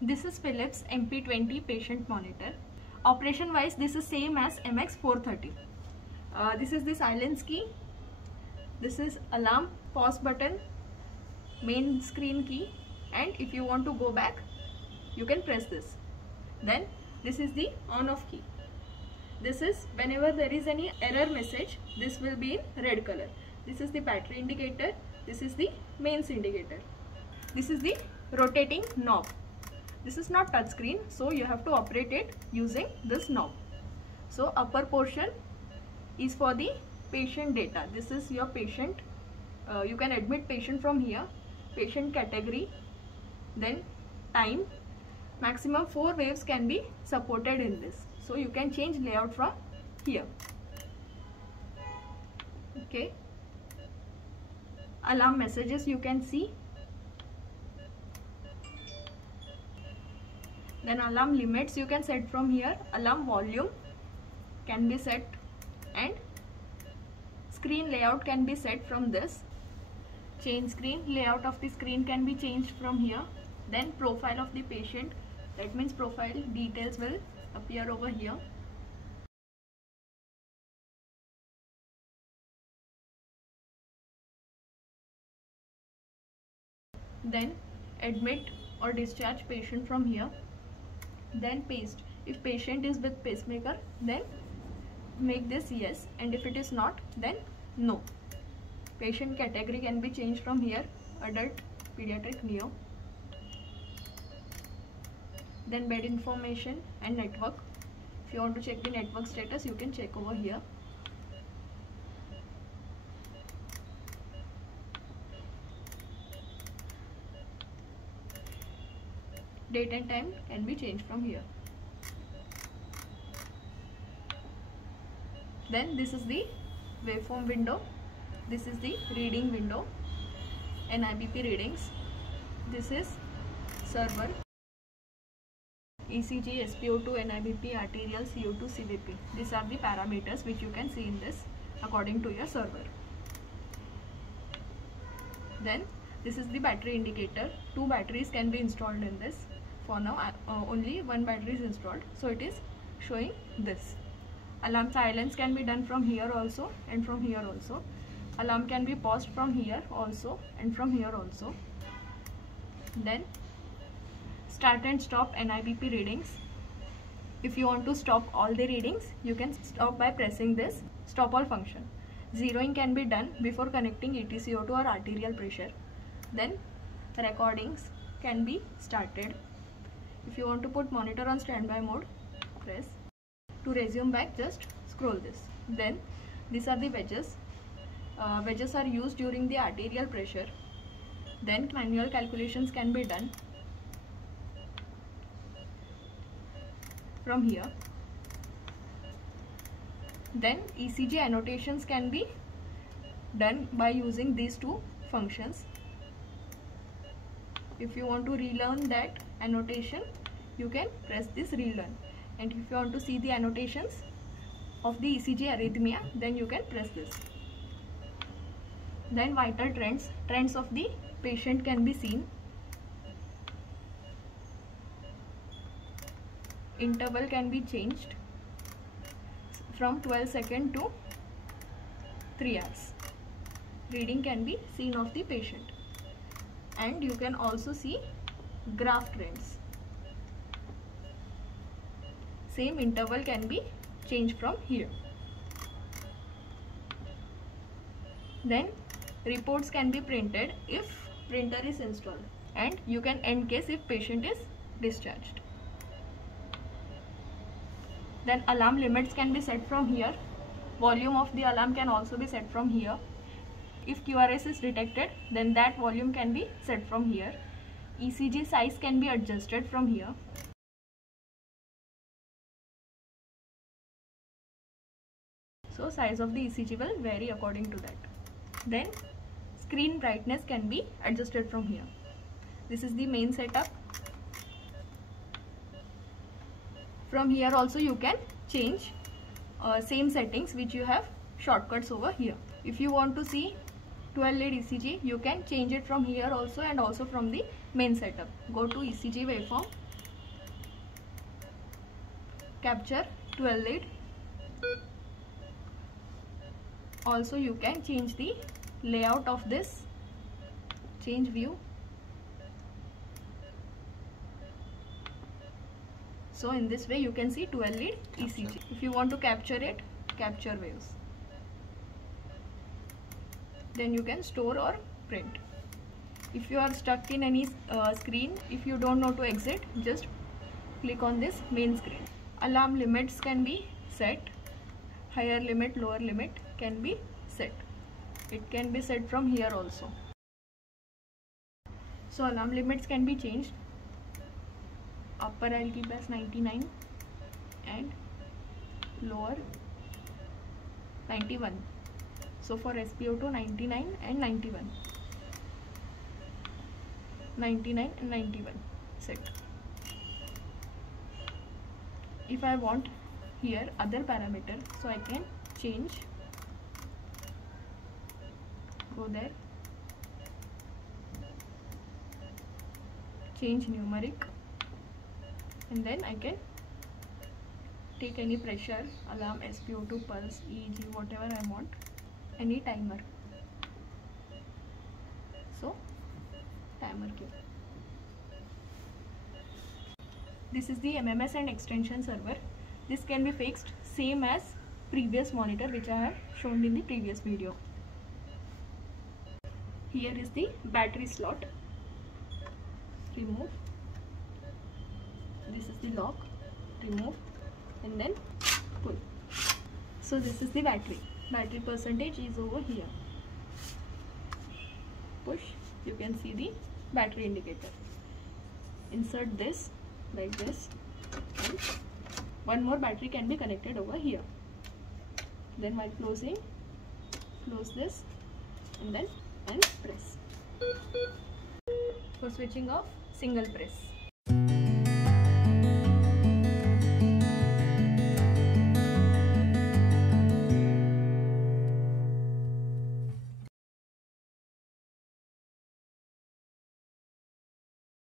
This is Philips MP20 patient monitor. Operation wise, this is same as MX430. This is the silence key. This is alarm, pause button, main screen key, and if you want to go back, you can press this. Then this is the on off key. This is whenever there is any error message, this will be in red color. This is the battery indicator. This is the mains indicator. This is the rotating knob. This is not touch screen, so you have to operate it using this knob. So upper portion is for the patient data. This is your patient. You can admit patient from here. Patient category, then time. Maximum 4 waves can be supported in this. So you can change layout from here. Okay. Alarm messages you can see. Then alarm limits you can set from here. Alarm volume can be set, and screen layout can be set from this. Change screen, layout of the screen can be changed from here. Then profile of the patient, that means profile details will appear over here. Then admit or discharge patient from here. Then paste. If patient is with pacemaker, then make this yes, and if it is not, then no. Patient category can be changed from here, adult, pediatric, neo. Then bed information and network. If you want to check the network status, you can check over here. Date and time can be changed from here. Then this is the waveform window. This is the reading window, NIBP readings. This is server, ECG, SpO2, NIBP, arterial, CO2, CVP. These are the parameters which you can see in this according to your server. Then this is the battery indicator. 2 batteries can be installed in this. For now only 1 battery is installed, so it is showing this. Alarm silence can be done from here also and from here also. Alarm can be paused from here also and from here also. Then start and stop NIBP readings. If you want to stop all the readings, you can stop by pressing this stop all function. Zeroing can be done before connecting EtCO2 or arterial pressure. Then recordings can be started. If you want to put monitor on standby mode, press. To resume back, just scroll this. Then these are the wedges. Wedges are used during the arterial pressure. Then manual calculations can be done from here. Then ECG annotations can be done by using these 2 functions. If you want to relearn that annotation, you can press this relearn. And if you want to see the annotations of the ECG arrhythmia, then you can press this. Then vital trends. Trends of the patient can be seen. Interval can be changed from 12 seconds to 3 hours. Reading can be seen of the patient. And you can also see graph trends. Same interval can be changed from here. Then reports can be printed if printer is installed, and you can end case if patient is discharged. Then alarm limits can be set from here. Volume of the alarm can also be set from here. If QRS is detected, then that volume can be set from here. ECG size can be adjusted from here. So size of the ECG will vary according to that. Then screen brightness can be adjusted from here. This is the main setup. From here also you can change same settings which you have shortcuts over here. If you want to see 12 lead ECG, you can change it from here also and also from the main setup. Go to ECG waveform, capture 12 lead. Also you can change the layout of this, change view. So in this way you can see 12 lead ECG. If you want to capture it, capture waves. Then you can store or print. If you are stuck in any screen, if you don't know to exit, just click on this main screen. Alarm limits can be set. Higher limit, lower limit can be set. It can be set from here also. So alarm limits can be changed. Upper I'll keep as 99 and lower 91. So for SpO2 99 and 91. 99 and 91 set. If I want here other parameter, so I can change, go there, change numeric, and then I can take any pressure, alarm, SpO2, pulse, EEG, whatever I want, any timer. So timer key. This is the MMS and extension server. This can be fixed same as previous monitor which I have shown in the previous video. Here is the battery slot. Remove. This is the lock. Remove and then pull. So this is the battery. Battery percentage is over here. Push. You can see the battery indicator. Insert this like this, and one more battery can be connected over here. Then while closing, close this and then press. For switching off, single press.